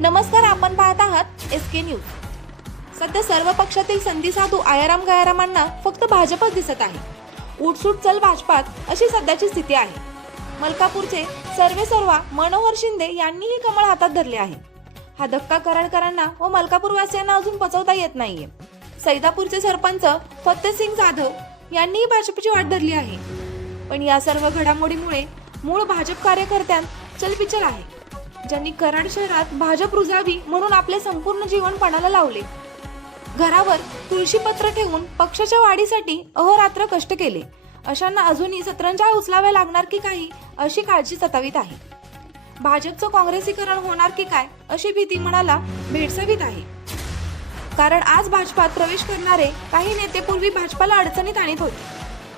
नमस्कार आपण पाहत आहात एस के न्यूज सध्या सर्व पक्षातील संधी साधू आयाराम गयारामांना फक्त भाजपच दिसत आहे. उठसूट चल भाजपात अशी सध्याची स्थिती आहे. मलकापूरचे सर्वे सर्वा मनोहर शिंदे यांनीही कमळ हातात धरले आहे. हा धक्का कराडकरांना व मलकापूरवासियांना अजून पचवता येत नाहीये. सैदापूरचे सरपंच फतेसिंग जाधव यांनीही भाजपची वाट धरली आहे. पण या सर्व घडामोडीमुळे मूळ भाजप कार्यकर्त्यांत चलबिचल आहे. ज्यांनी कराड शहरात भाजप रुजावी म्हणून आपले संपूर्ण जीवन पणाला लावले. घरावर तुळशीपत्र ठेवून पक्षाच्या वाढीसाठी अहोरात्र कष्ट केले. अशांना अजूनही सतरंजा उचलाव्या लागणार की काही अशी काळजी सतावीत आहे. भाजपचं काँग्रेसीकरण होणार की काय अशी भीती मनाला भेडसावीत आहे. कारण आज भाजपात प्रवेश करणारे काही नेते पूर्वी भाजपाला अडचणीत आणत होते.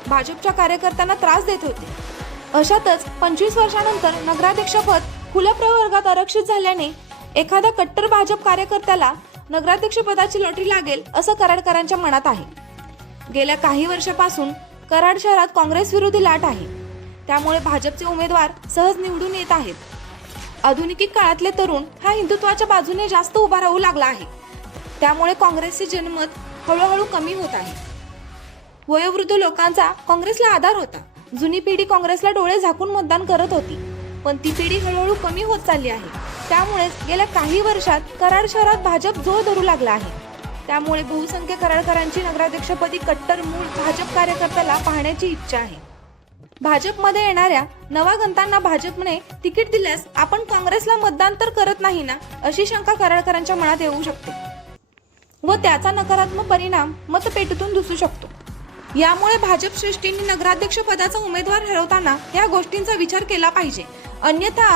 भाजपच्या कार्यकर्त्यांना त्रास देत होते. अशातच पंचवीस वर्षानंतर नगराध्यक्षपद खुल्या प्रवर्गात आरक्षित झाल्याने एखाद्या कट्टर भाजप कार्यकर्त्याला नगराध्यक्षपदाची लॉटरी लागेल असं कराडकरांच्या मनात आहे. गेल्या काही वर्षापासून कराड शहरात काँग्रेस विरोधी लाट आहे. त्यामुळे भाजपचे उमेदवार सहज निवडून येत आहेत. आधुनिक काळातले तरुण हा हिंदुत्वाच्या बाजूने जास्त उभा राहू लागला आहे. त्यामुळे काँग्रेसचे जनमत हळूहळू कमी होत आहे. वयोवृद्ध लोकांचा काँग्रेसला आधार होता. जुनी पिढी काँग्रेसला डोळे झाकून मतदान करत होती. पण ती पिढी हळूहळू कमी होत चालली आहे. त्यामुळेच गेल्या काही वर्षात कराड शहरात भाजप जोर धरू लागला आहे. त्यामुळे बहुसंख्य कराडकरांची नगराध्यक्षपदी कट्टर मूळ भाजप कार्यकर्त्याला पाहण्याची इच्छा आहे. भाजपमध्ये येणाऱ्या नवागंतांना भाजपने तिकीट दिल्यास आपण काँग्रेसला मतदान तर करत नाही ना अशी शंका कराडकरांच्या मनात येऊ शकते. व त्याचा नकारात्मक परिणाम मतपेटीतून दिसू शकतो. यामुळे भाजप श्रेष्ठींनी नगराध्यक्ष पदाचा उमेदवार ठरवताना या गोष्टींचा विचार केला पाहिजे. अन्यथा